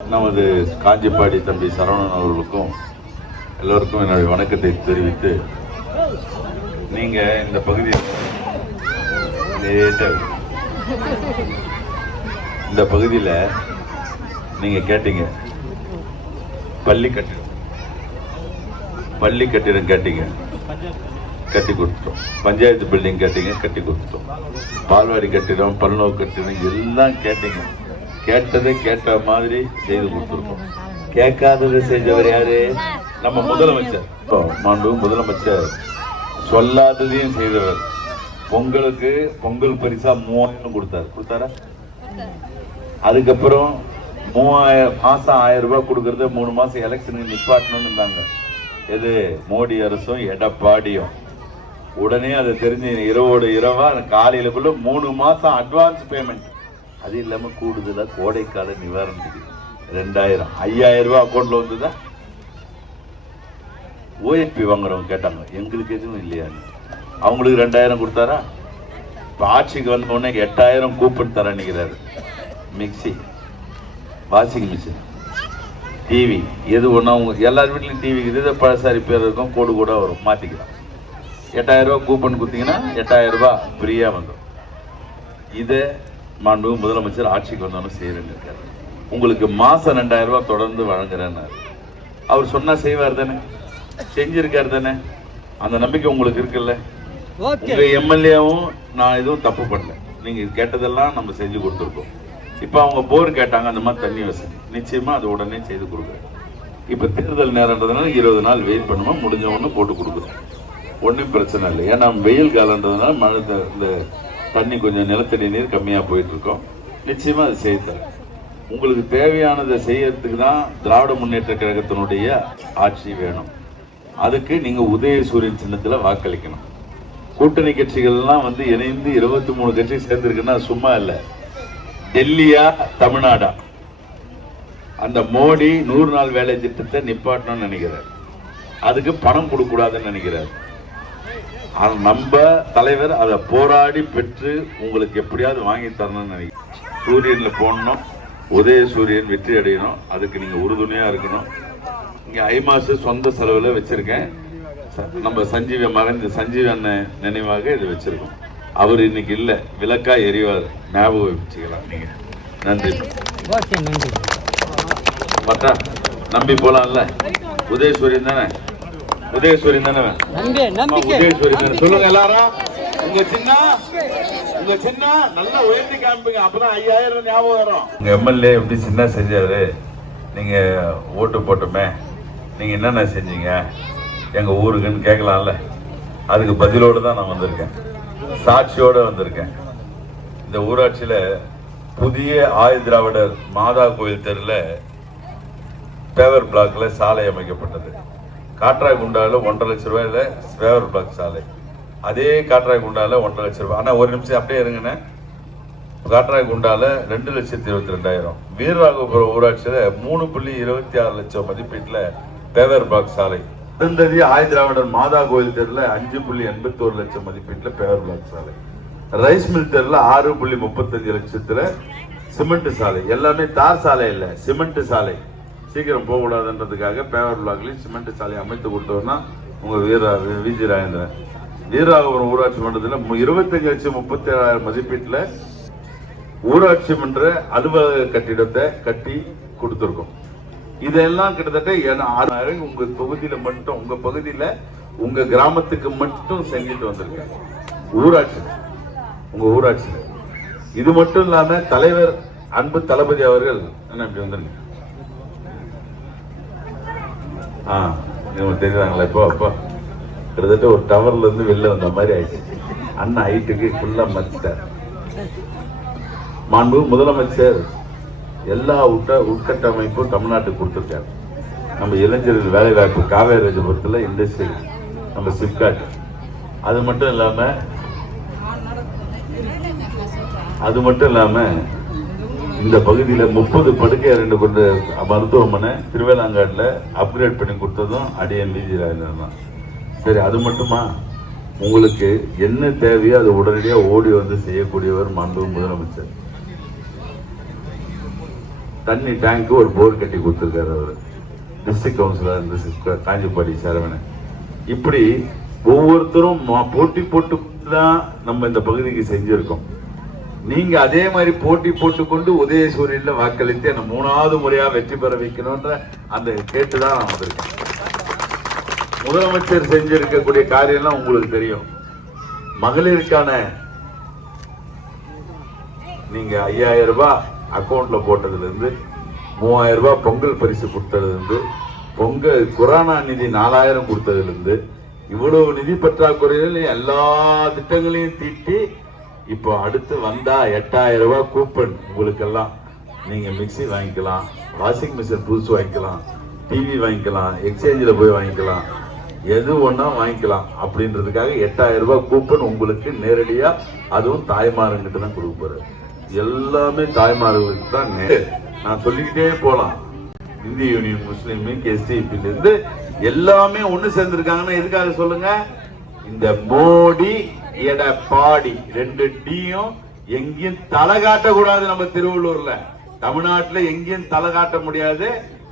நமது காஞ்சிப்பாடி தம்பி சரவணன் அவர்களுக்கும் எல்லோருக்கும் என்னுடைய வணக்கத்தை தெரிவித்து, நீங்க இந்த பகுதியில் நீங்க கேட்டீங்க பள்ளி கட்டிடம் கேட்டீங்க, கட்டி கொடுத்துட்டோம். பஞ்சாயத்து பில்டிங் கேட்டீங்க, கட்டி கொடுத்துட்டோம். பால்வாடி கட்டிடம், பல்நோக்கு கட்டிடம் எல்லாம் கேட்டீங்க. கேட்டதை கேட்ட மாதிரி செய்து கொடுத்துருக்கோம். கேட்காததை செஞ்சவர் யாரு? நம்ம முதலமைச்சர். மாண்பு முதலமைச்சர் சொல்லாததையும் செய்தவர். பொங்கலுக்கு பொங்கல் பரிசா 3000 கொடுத்தாரா? அதுக்கப்புறம் 3000 மாசம் 1000 ரூபாய் கொடுக்கறத 3 மாசம் எலெக்ஷனுக்கு நிப்பாட்டணும்னு இருந்தாங்க. எது? மோடி அரசும் எடப்பாடியும். உடனே அதை தெரிஞ்சு இரவோடு இரவா காலையில 3 மாசம் அட்வான்ஸ் பேமெண்ட். அது இல்லாம கூடுதலா கோடைக்கால நிவாரணத்துக்கு 2000 5000 ரூபாய் அக்கௌண்ட்ல வந்துதா? ஓஎன்பி வாங்குறவங்க கேட்டாங்க, எங்களுக்கு எதுவும் இல்லையான்னு. அவங்களுக்கு 2000 கொடுத்தாரா? இப்ப ஆட்சிக்கு வந்த உடனே 8000 கூப்பன் தர நினைக்கிறாரு. மிக்சி, வாஷிங் மிஷின், டிவி, எது ஒண்ணு அவங்க எல்லார் வீட்லயும் டிவி இருக்குது. பழசாரி பேர் இருக்கும், கோடு கூட வரும், மாத்திக்கலாம். 8000 ரூபாய் கூப்பன் கொடுத்தீங்கன்னா 8000 ரூபாய் ஃப்ரீயா வந்துடும். இதை மாண்பு முதலமைச்சர் ஆட்சிக்கு வந்தாலும் செய்யறேன்னு இருக்காரு. உங்களுக்கு மாசம் 2000 ரூபாய் தொடர்ந்து வழங்குறேன்னு அவர் சொன்னா செய்வார் தானே? செஞ்சிருக்காரு தானே? அந்த நம்பிக்கை உங்களுக்கு இருக்குல்ல? உங்க எம்எல்ஏவும் நான் எதுவும் தப்பு பண்ணல. நீங்க கேட்டதெல்லாம் நம்ம செஞ்சு கொடுத்துருக்கோம். இப்ப அவங்க போர் கேட்டாங்க, அந்த மாதிரி தண்ணி வசதி, நிச்சயமா அது உடனே செய்து கொடுக்குறேன். இப்ப தேர்தல் நேரம்ன்றதுனால 20 நாள் வெயிட் பண்ணுமா, முடிஞ்ச உடனே போட்டு கொடுக்குறோம். ஒன்றும் பிரச்சனை இல்லை. ஏன்னா வெயில் காலன்றதுனால மழை, இந்த தண்ணி கொஞ்சம் நிலத்தடி நீர் கம்மியா போயிட்டு இருக்கோம். நிச்சயமா அது செய்து தரேன். உங்களுக்கு தேவையானதை செய்யறதுக்கு தான் திராவிட முன்னேற்ற கழகத்தினுடைய ஆட்சி வேணும். அதுக்கு நீங்க உதயசூரியன் சின்னத்துல வாக்களிக்கணும். கூட்டணி கட்சிகள் எல்லாம் இணைந்து 23 கட்சி சேர்ந்திருக்குன்னா சும்மா இல்ல. டெல்லியா தமிழ்நாடா? அந்த மோடி 100 நாள் வேலை திட்டத்தை நிப்பாட்டணும்னு நினைக்கிறார். அதுக்கு பணம் கொடுக்க கூடாதுன்னு நினைக்கிறார். நம்ம தலைவர் அதை போராடி பெற்று உங்களுக்கு எப்படியாவது வாங்கி தரணும்னு நினைக்கிறேன். சூரியன்ல போடணும், உதயசூரியன் வெற்றி அடையணும். அதுக்கு நீங்க உறுதுணையா இருக்கணும். இங்க ஐமாசு சொந்த செலவுல வச்சிருக்கேன். நம்ம மறைந்த சஞ்சீவ் அண்ணன் நினைவாக இது வச்சிருக்கோம். அவர் இன்னைக்கு இல்ல, விளக்கா எரிவார், ஞாபகம் வச்சுக்கலாம் நீங்க. நன்றி. பட்டா நம்பி போலாம்ல? உதயசூரியன் தானே? உதயசூரியன் தானே? உதயசூரியன் தானே? சொல்லுங்க எல்லாரும். உங்க சின்ன நல்லா உயர்த்தி காமிப்பீங்க, அப்பதான் 5000 ஞாபகம் வரும். உங்க எம்எல்ஏ எப்படி சின்ன செஞ்சாரு, நீங்க ஓட்டு போட்டுமே, நீங்க என்னென்ன செஞ்சீங்க எங்க ஊருக்குன்னு கேட்கலாம்ல? அதுக்கு பதிலோடு தான் நான் வந்திருக்கேன், சாட்சியோட வந்திருக்கேன். இந்த ஊராட்சியில புதிய ஆயுதிராவிடர் மாதா கோயில் தெருல பேவர் பிளாக்ல சாலை அமைக்கப்பட்டது. காட்ராய் குண்டால 1.5 லட்சம் ரூபாயில பேவர் பிளாக் சாலை. அதே காட்ராய் குண்டால 1.5 லட்சம் ரூபாய். ஆனா ஒரு நிமிஷம் அப்படியே இருங்கண்ணே. காட்ராய் குண்டால 2,22,000. வீரராகபுரம் ஊராட்சியில 3.26 லட்சம் மதிப்பீட்டுல பேவர் பிளாக் சாலை. அருந்ததி ஆயுதிராவிடர் மாதா கோயில் தெருல 5.81 லட்சம் மதிப்பீட்டுல பேவர் பிளாக் சாலை. ரைஸ் மில் தெருல 6.35 லட்சத்துல சிமெண்ட் சாலை. எல்லாமே தார் சாலை இல்ல, சிமெண்ட் சாலை. சீக்கிரம் போக கூடாதுன்றதுக்காக பேவர் பிளாக்லயும் சிமெண்ட் சாலை அமைத்து கொடுத்தோம்னா உங்க விஜி ராஜேந்திரன். வீரராகபுரம் ஊராட்சி மன்றத்தில் 25,37,000 மதிப்பீட்டுல ஊராட்சி மன்ற அலுவலக கட்டிடத்தை கட்டி கொடுத்திருக்கோம். இதெல்லாம் கிட்டத்தட்ட 6,000 உங்க தொகுதியில மட்டும், உங்க பகுதியில உங்க கிராமத்துக்கு மட்டும் செஞ்சுட்டு வந்திருக்கேன். ஊராட்சி, உங்க ஊராட்சியில. இது மட்டும் இல்லாம தலைவர் அன்பு தளபதி அவர்கள் என்ன இப்படி வந்துருங்க. தெரியுறாங்களா? இப்போ அப்போ கிட்டத்தட்ட ஒரு டவர்ல இருந்து வெளில வந்த மாதிரி ஆயிடுச்சு. அண்ணன் ஹைட்டுக்கு ஃபுல்லா மதிச்சிட்டார். மாண்பு முதலமைச்சர் எல்லா உட்கட்டமைப்பும் தமிழ்நாட்டுக்கு கொடுத்துருக்காரு. நம்ம இளைஞர்கள் வேலை வாய்ப்பு, காவேரி ராஜபுரத்தில் இண்டஸ்ட்ரி, நம்ம சிப்காட். அது மட்டும் இல்லாம இந்த பகுதியில் 30 படுக்கை 2 கொண்ட மருத்துவமனை திருவேலாங்காட்டில் அப்கிரேட் பண்ணி கொடுத்ததும் அடியன் விஜி ராஜேந்திரன் தான். சரி, அது மட்டுமா? உங்களுக்கு என்ன தேவையோ அதை உடனடியாக ஓடி வந்து செய்யக்கூடியவர் மாண்பு முதலமைச்சர். தண்ணி டேங்க்கு ஒரு போர் கட்டி கொடுத்துருக்காரு அவர் டிஸ்ட்ரிக்ட் கவுன்சிலர் காஞ்சிப்பாடி சரவணன். இப்படி ஒவ்வொருத்தரும் போட்டி போட்டு தான் நம்ம இந்த பகுதிக்கு செஞ்சிருக்கோம். நீங்க அதே மாதிரி போட்டி போட்டுக்கொண்டு உதயசூரியன்ல வாக்களித்து என்ன 3வது முறையா வெற்றி பெற வைக்கணும்ன்ற அந்த கேட்டுதான் நான் வந்திருக்கேன். முதலமைச்சர் செஞ்சிருக்கக்கூடிய காரியம்லாம் உங்களுக்கு தெரியும். மகளிருக்கான நீங்க 5000 ரூபாய் அக்கௌண்ட்ல போட்டதுல இருந்து 3000 ரூபாய் பொங்கல் பரிசு கொடுத்ததுல இருந்து பொங்கல் கொரோனா நிதி 4000 கொடுத்ததுல இருந்து இவ்வளவு நிதி பற்றாக்குறையில் எல்லா திட்டங்களையும் தீட்டி இப்போ அடுத்து வந்தா 8000 ரூபாய் கூப்பன் உங்களுக்கெல்லாம் நீங்க மிக்சி வாங்கிக்கலாம், வாஷிங் மிஷின் புதுசு வாங்கிக்கலாம், டிவி வாங்கிக்கலாம், எக்ஸ்சேஞ்சில் போய் வாங்கிக்கலாம், எது ஒன்றா வாங்கிக்கலாம் அப்படின்றதுக்காக 8000 ரூபாய் கூப்பன் உங்களுக்கு நேரடியா அதுவும் தாய்மார்கிட்ட தான் கொடுக்க போறாரு. எல்லாமே தாய்மார்களுக்கு தான். நான் சொல்லிக்கிட்டே போலாம். இந்திய யூனியன் முஸ்லீம் லீக் எஸ்டிபில இருந்து எல்லாமே ஒண்ணு சேர்ந்திருக்காங்கன்னா எதுக்காக சொல்லுங்க? இந்த மோடி எடப்பாடி 2 டீயும் எங்கேயும் தலை காட்டக்கூடாது. நம்ம திருவள்ளூர்ல தமிழ்நாட்டுல எங்கேயும் தலை காட்ட முடியாது.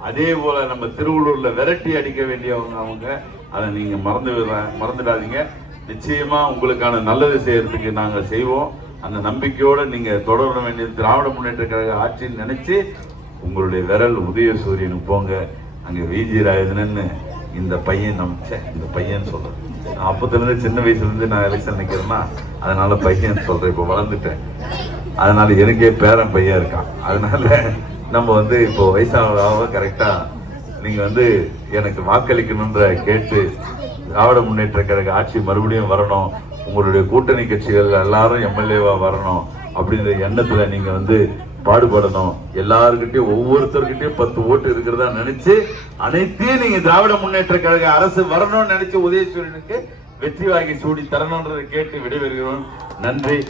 அதே போல நம்ம திருவள்ளூர்ல விரட்டி அடிக்க வேண்டியவங்க அவங்க. அதை நீங்க மறந்துடாதீங்க. நிச்சயமா உங்களுக்கான நல்லது செய்யறதுக்கு நாங்க செய்வோம். அந்த நம்பிக்கையோட நீங்க தொடர வேண்டியது திராவிட முன்னேற்ற கழக ஆட்சின்னு நினைச்சு உங்களுடைய விரல் உதயசூரியனுக்கு போங்க. அங்க விஜி ராஜனன்னு இந்த பையன் இந்த பையன் சொல்றேன். அப்பத்துல இருந்து சின்ன வயசுல இருந்து நான் எலெக்ஷன் நிக்கிறேன்னா அதனால பையன் சொல்றேன். இப்போ வளர்ந்துட்டேன், அதனால எனக்கே பேரன் பையன் இருக்கான். அதனால நம்ம இப்போ வயசாக கரெக்டா நீங்க எனக்கு வாக்களிக்கணும்ன்ற கேட்டு திராவிட முன்னேற்ற கழக ஆட்சி மறுபடியும் வரணும், உங்களுடைய கூட்டணி கட்சிகள் எல்லாரும் எம்எல்ஏவா வரணும் அப்படின்ற எண்ணத்துல நீங்க பாடுபடணும். எல்லாருக்கிட்டையும் ஒவ்வொருத்தருக்கிட்டையும் 10 ஓட்டு இருக்கிறதா நினைச்சு அனைத்தையும் நீங்க திராவிட முன்னேற்ற கழக அரசு வரணும்னு நினைச்சு உதயசூரியனுக்கு வெற்றி வாங்கி சூடி தரணும்ன்றதை கேட்டு விடைபெறுகிறோம். நன்றி.